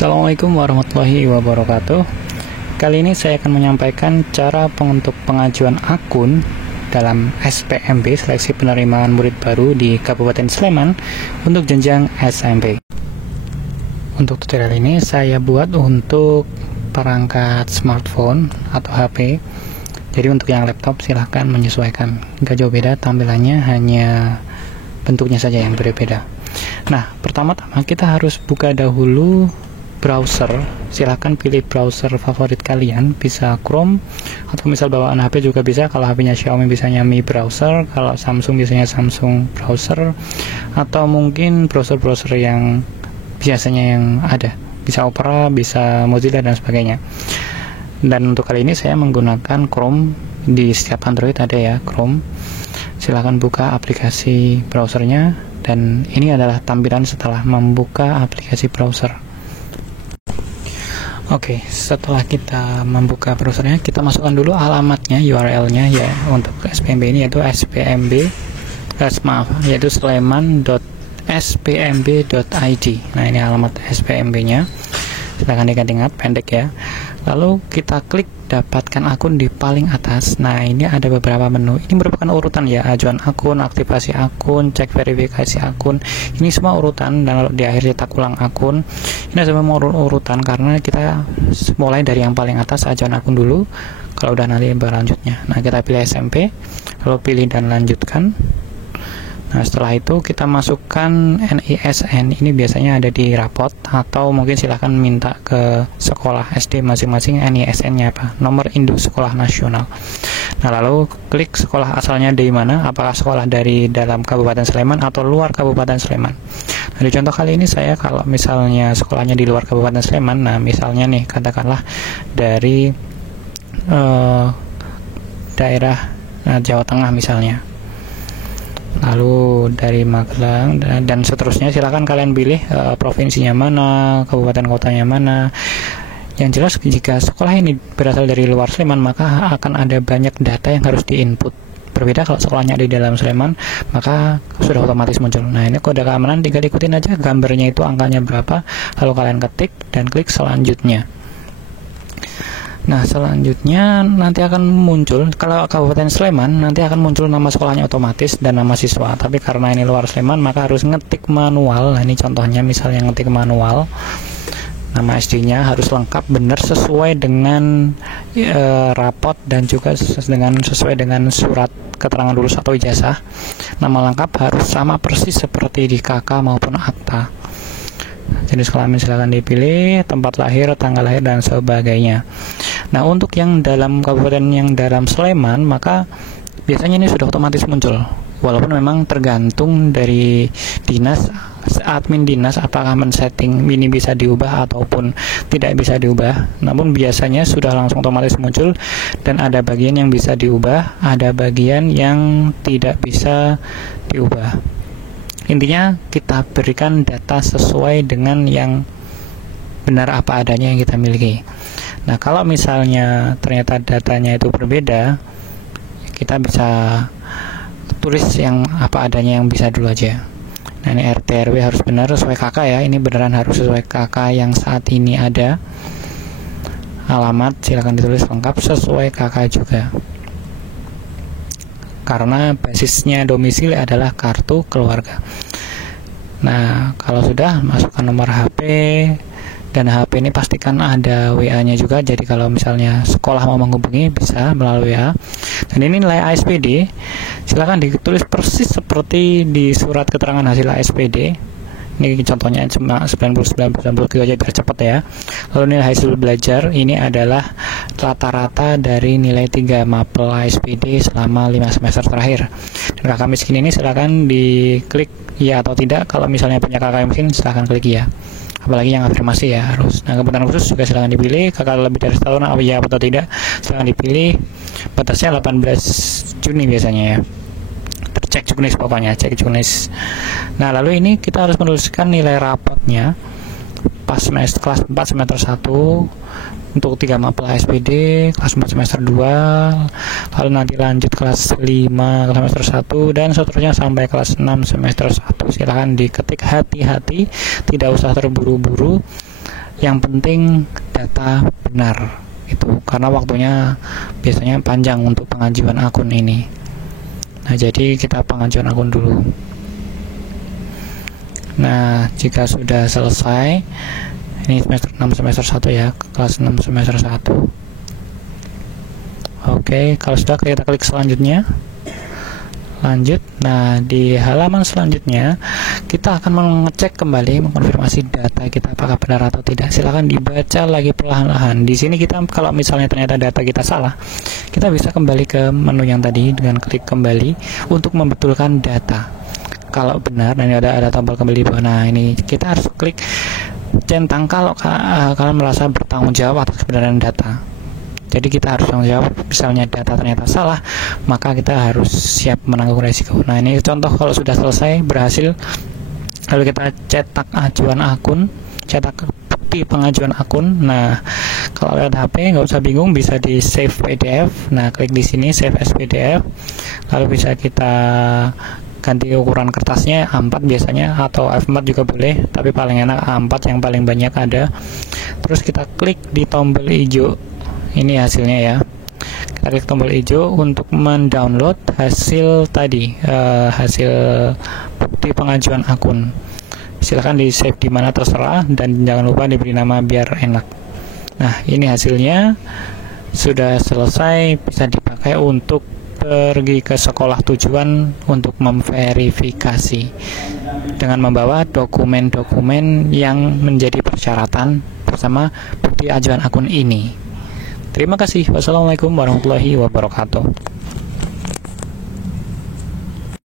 Assalamualaikum warahmatullahi wabarakatuh. Kali ini saya akan menyampaikan cara untuk pengajuan akun dalam SPMB, Seleksi Penerimaan Murid Baru di Kabupaten Sleman untuk jenjang SMP. Untuk tutorial ini saya buat untuk perangkat smartphone atau HP. Jadi untuk yang laptop silahkan menyesuaikan. Nggak jauh beda tampilannya, hanya bentuknya saja yang berbeda. Nah, pertama-tama kita harus buka dahulu browser. Silahkan pilih browser favorit kalian, bisa Chrome atau misal bawaan HP juga bisa. Kalau HP-nya Xiaomi bisanya Mi Browser, kalau Samsung biasanya Samsung Browser, atau mungkin browser-browser yang biasanya yang ada, bisa Opera, bisa Mozilla dan sebagainya. Dan untuk kali ini saya menggunakan Chrome. Di setiap Android ada ya Chrome. Silahkan buka aplikasi browsernya, dan ini adalah tampilan setelah membuka aplikasi browser. Oke, setelah kita membuka browsernya, kita masukkan dulu alamatnya, URL-nya ya untuk SPMB ini, yaitu yaitu sleman.spmb.id. Nah, ini alamat SPMB-nya. Silahkan diingat pendek ya. Lalu kita klik dapatkan akun di paling atas. Nah, ini ada beberapa menu. Ini merupakan urutan ya, ajuan akun, aktivasi akun, cek verifikasi akun. Ini semua urutan, dan lalu di akhir cetak ulang akun. Ini semua urutan karena kita mulai dari yang paling atas, ajuan akun dulu. Kalau udah nanti berlanjutnya. Nah, kita pilih SMP, lalu pilih dan lanjutkan. Nah, setelah itu kita masukkan NISN. Ini biasanya ada di rapot, atau mungkin silahkan minta ke sekolah SD masing-masing NISN-nya apa, nomor induk sekolah nasional. Nah, lalu klik sekolah asalnya dari mana, apakah sekolah dari dalam Kabupaten Sleman atau luar Kabupaten Sleman. Nah, di contoh kali ini saya kalau misalnya sekolahnya di luar Kabupaten Sleman, nah misalnya nih katakanlah dari daerah Jawa Tengah misalnya, lalu dari Magelang dan seterusnya. Silahkan kalian pilih provinsinya mana, kabupaten kotanya mana. Yang jelas jika sekolah ini berasal dari luar Sleman, maka akan ada banyak data yang harus diinput. Berbeda kalau sekolahnya di dalam Sleman, maka sudah otomatis muncul. Nah, ini kode keamanan, tinggal ikutin aja gambarnya itu angkanya berapa, lalu kalian ketik dan klik selanjutnya. Nah, selanjutnya nanti akan muncul, kalau Kabupaten Sleman nanti akan muncul nama sekolahnya otomatis dan nama siswa. Tapi karena ini luar Sleman, maka harus ngetik manual. Nah, ini contohnya misalnya ngetik manual. Nama SD-nya harus lengkap benar sesuai dengan rapot, dan juga sesuai dengan surat keterangan lulus atau ijazah. Nama lengkap harus sama persis seperti di KK maupun akta. Jenis kelamin silahkan dipilih, tempat lahir, tanggal lahir, dan sebagainya. Nah, untuk yang dalam kabupaten yang dalam Sleman, maka biasanya ini sudah otomatis muncul. Walaupun memang tergantung dari dinas, admin dinas apakah men-setting ini bisa diubah ataupun tidak bisa diubah. Namun biasanya sudah langsung otomatis muncul, dan ada bagian yang bisa diubah, ada bagian yang tidak bisa diubah. Intinya kita berikan data sesuai dengan yang benar apa adanya yang kita miliki. Nah, kalau misalnya ternyata datanya itu berbeda, kita bisa tulis yang apa adanya yang bisa dulu aja. Nah, ini RT RW harus benar sesuai KK ya. Ini beneran harus sesuai KK yang saat ini ada. Alamat silakan ditulis lengkap sesuai KK juga, karena basisnya domisili adalah kartu keluarga. Nah, kalau sudah, masukkan nomor HP, dan HP ini pastikan ada WA-nya juga. Jadi kalau misalnya sekolah mau menghubungi bisa melalui WA. Dan ini nilai ASPD, silakan ditulis persis seperti di surat keterangan hasil ASPD. Ini contohnya cuma 99,93 aja biar cepat ya. Lalu nilai hasil belajar, ini adalah rata-rata dari nilai 3 mapel ASPD selama 5 semester terakhir. Dan kakak miskin ini silakan diklik ya atau tidak. Kalau misalnya punya kakak miskin silakan klik ya. Apalagi yang afirmasi ya harus. Nah, kebutuhan khusus juga silakan dipilih. Kakak lebih dari setahun ya atau tidak silakan dipilih. Batasnya 18 Juni biasanya ya. Cek juknis, pokoknya cek juknis. Nah, lalu ini kita harus menuliskan nilai rapotnya pas semester kelas 4 semester 1 untuk 3 mapel SPD, kelas 4 semester 2, lalu nanti lanjut kelas 5 semester 1, dan seterusnya sampai kelas 6 semester 1. Silahkan diketik hati-hati, tidak usah terburu-buru. Yang penting data benar itu, karena waktunya biasanya panjang untuk pengajuan akun ini. Nah, jadi kita pengajuan akun dulu. Nah, jika sudah selesai, ini semester 6 semester 1 ya, kelas 6 semester 1. Oke, kalau sudah kita klik selanjutnya. Lanjut. Nah, di halaman selanjutnya kita akan mengecek kembali, mengkonfirmasi data kita apakah benar atau tidak. Silahkan dibaca lagi perlahan-lahan. Di sini kita kalau misalnya ternyata data kita salah, kita bisa kembali ke menu yang tadi dengan klik kembali untuk membetulkan data. Kalau benar, dan ini ada tombol kembali di bawah. Nah, ini kita harus klik centang kalau kalian merasa bertanggung jawab atas kebenaran data. Jadi kita harus tanggung jawab, misalnya data ternyata salah, maka kita harus siap menanggung resiko. Nah, ini contoh kalau sudah selesai, berhasil, lalu kita cetak ajuan akun, cetak bukti pengajuan akun. Nah, kalau lewat HP nggak usah bingung, bisa di save PDF. Nah, klik di sini save as PDF, lalu bisa kita ganti ukuran kertasnya A4 biasanya, atau F4 juga boleh, tapi paling enak A4 yang paling banyak ada. Terus kita klik di tombol hijau. Ini hasilnya ya. Kita klik tombol hijau untuk mendownload hasil tadi, hasil bukti pengajuan akun. Silahkan di save di mana terserah, dan jangan lupa diberi nama biar enak. Nah, ini hasilnya sudah selesai, bisa dipakai untuk pergi ke sekolah tujuan untuk memverifikasi dengan membawa dokumen-dokumen yang menjadi persyaratan bersama bukti ajuan akun ini. Terima kasih. Wassalamualaikum warahmatullahi wabarakatuh.